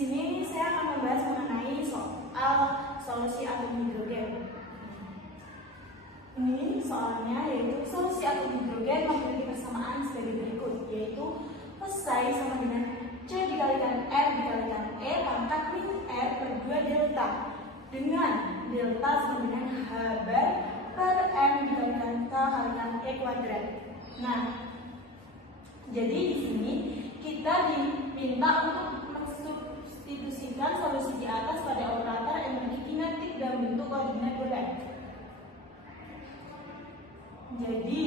sini saya akan membahas mengenai soal solusi atom hidrogen. Ini soalnya yaitu solusi atom hidrogen memiliki persamaan sebagai berikut, yaitu pesai sama dengan C dikalikan R dikalikan E pangkat min R per 2 delta, dengan delta sama dengan H bar per M dikalikan K kalikan E kuadrat. Nah, jadi di sini kita diminta untuk mensubstitusikan solusi di atas pada operator energi kinetik dalam bentuk koordinat bulat. Jadi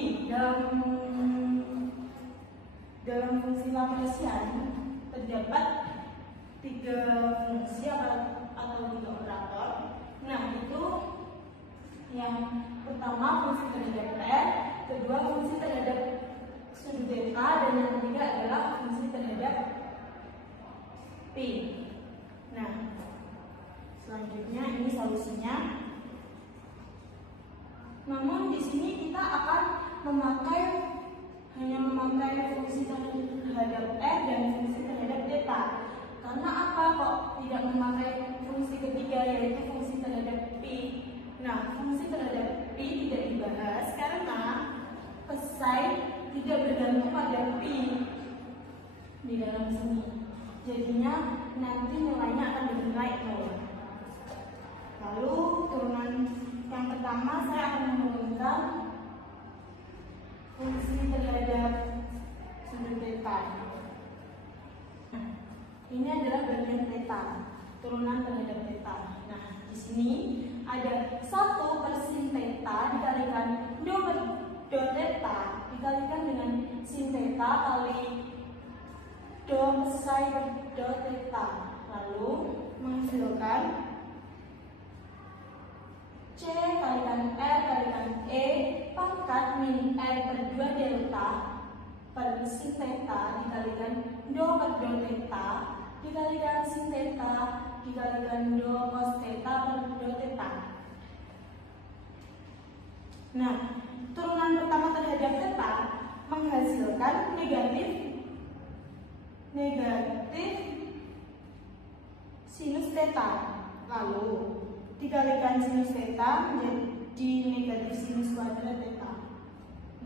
dalam fungsi Laplacian terdapat 3 fungsi atau 3 operator. Nah, itu yang pertama fungsi terhadap R, kedua fungsi terhadap sudut theta, dan yang ketiga adalah fungsi terhadap P. Nah, selanjutnya ini solusinya. Namun di sini kita akan hanya memakai fungsi terhadap R dan fungsi terhadap theta. Karena apa kok tidak memakai fungsi ketiga yaitu fungsi terhadap P? Nah, fungsi terhadap P tidak dibahas karena pesai tidak bergantung pada P di dalam sini. Jadinya nanti nilainya akan bernilai 0. Lalu turunan yang pertama saya akan menurunkan fungsi terhadap sudut theta. Nah, ini adalah bagian theta, turunan terhadap theta. Nah, di sini ada 1 per sin theta dikalikan do per do theta dikalikan dengan sin theta kali do pesai per do theta, lalu menghasilkan C kalikan R kalikan E pangkat min R per 2 delta per sin theta dikalikan do per do theta dikalikan sin theta dikalikan do cos theta per do theta. Nah, turunan pertama terhadap theta menghasilkan negatif sinus theta, lalu dikalikan sinus theta menjadi negatif sinus kuadrat theta.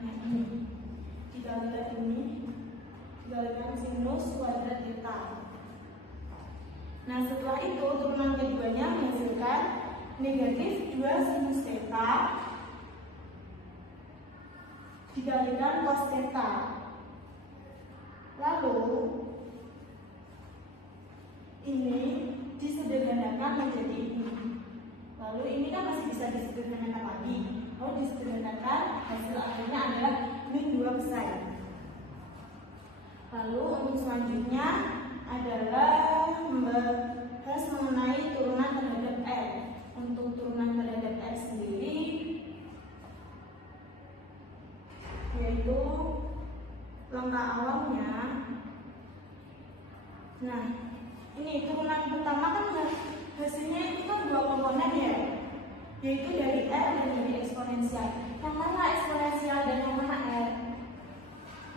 Nah, ini dikalikan sinus kuadrat theta. Nah, setelah itu turunan keduanya menghasilkan negatif 2 sinus theta dikalikan cos theta. Lalu ini disederhanakan menjadi ini. Lalu ini kan masih bisa disederhanakan lagi. Lalu disederhanakan, hasil akhirnya adalah min 2 pesai. Lalu untuk selanjutnya adalah membahas mengenai turunan terhadap R. Untuk turunan terhadap R sendiri yaitu langkah awalnya. Nah, ini turunan pertama kan hasilnya itu kan 2 komponen ya, yaitu dari R dan dari eksponensial. Yang mana eksponensial dan yang mana R?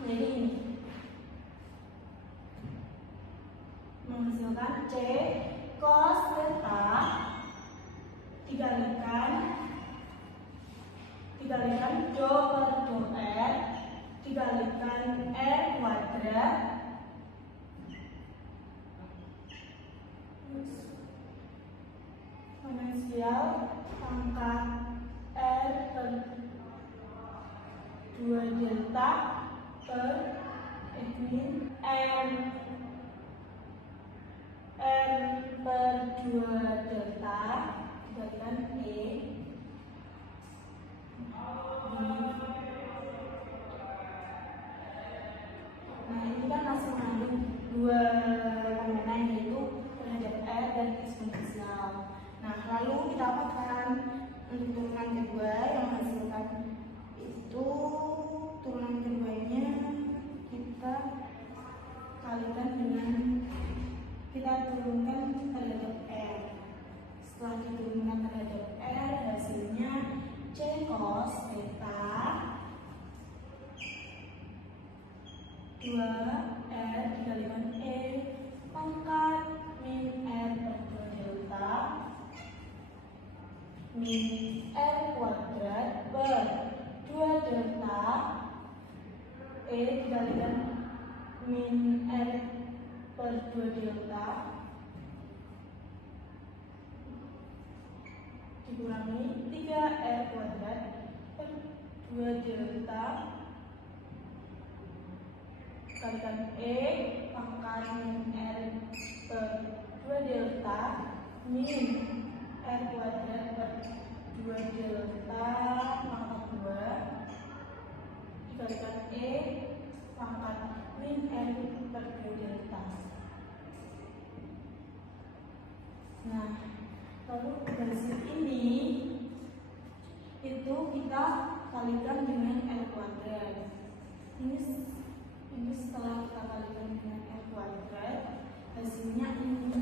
Jadi ini menghasilkan C cos theta dikalikan do per do R dikalikan R kuadrat eksponensial pangkat R per 2 delta per min R per 2 delta dikalikan E. Nah, ini kan masih mengandung 2 komponen yaitu terhadap R dan eksponensial. Nah, lalu kita apakan untuk turunan kedua yang menghasilkan itu turunan keduanya kita kalikan dengan kita turunkan terhadap R. Setelah diturunkan terhadap R, hasilnya C cos theta 2R dikalikan E pangkat min dikalikan min R per 2 delta dikurangi 3R kuadrat per 2 delta dikalikan E pangkat min R per 2 delta min R kuadrat per 2 delta pangkat 2 dikalikan E pangkat min R per 2 delta. Nah, lalu hasil ini itu kita kalikan dengan R kuadrat. Ini setelah kita kalikan dengan R kuadrat, hasilnya ini.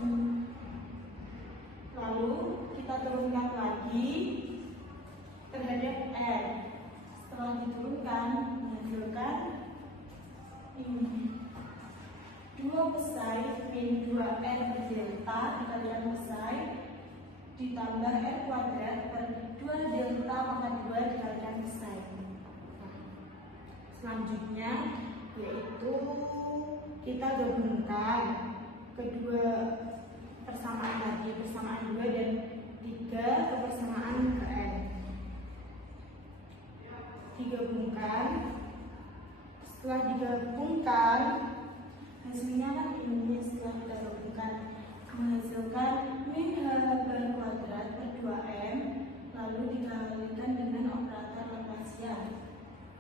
Lalu kita turunkan lagi terhadap R. Setelah diturunkan, menghasilkan ini 2 pesai min 2R delta dikalikan pesai ditambah R kuadrat per 2 delta pangkat 2 dikalikan pesai. Selanjutnya yaitu kita gabungkan kedua persamaan tadi, persamaan 2 dan 3 ke persamaan ke N. Digabungkan, setelah digabungkan hasilnya kan ini. Setelah kita gabungkan menghasilkan min H bar kuadrat per 2M lalu dikalikan dengan operator Laplacian.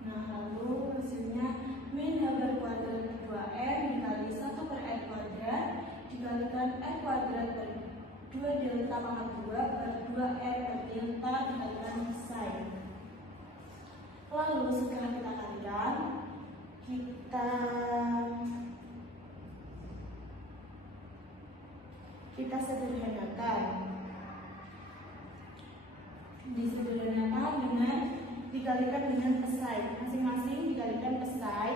Nah, lalu hasilnya min H bar kuadrat per 2M dikali 1 per R kuadrat dikalikan R kuadrat per 2 delta pangkat 2 per 2R per delta dikalikan psi. Lalu setelah kita kalikan, kita sederhanakan. Disederhanakan dengan dikalikan dengan pesai, masing-masing dikalikan pesai,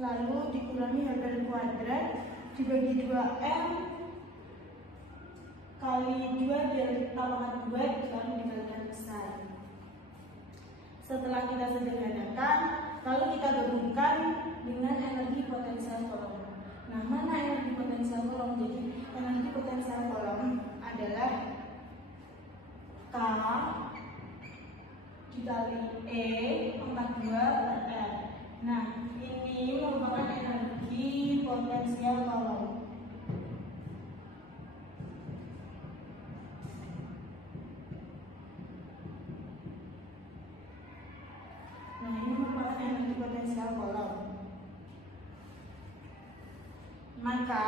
lalu dikurangi H bar kuadrat dibagi 2M kali 2 delta pangkat 2 lalu dikalikan pesai. Setelah kita sederhanakan, lalu kita gabungkan dengan energi potensial kolom. Nah, mana energi potensial kolom? Jadi energi potensial kolom adalah K dikali E pangkat 2 per R. Nah, ini merupakan energi potensial kolom. Nah, ini merupakan energi potensial kolom. Maka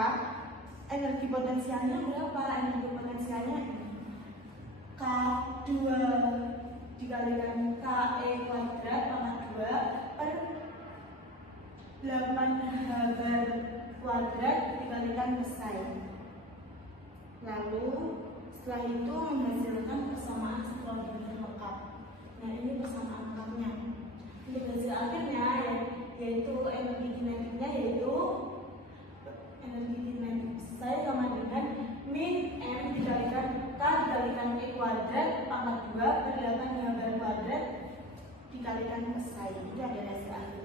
energi potensialnya berapa? Energi potensialnya K2 dikalikan KE kuadrat pangkat 2 per 8H bar kuadrat dikalikan pesai. Lalu setelah itu menghasilkan persamaan Schrödinger lengkap. Nah, ini persamaan lengkapnya. Untuk hasil akhirnya yaitu energi kinetiknya yaitu energi kinetik psi sama dengan min M dikalikan K dikalikan E kuadrat pangkat 2 per 8 H bar kuadrat dikalikan psi. Itu adalah hasil akhir.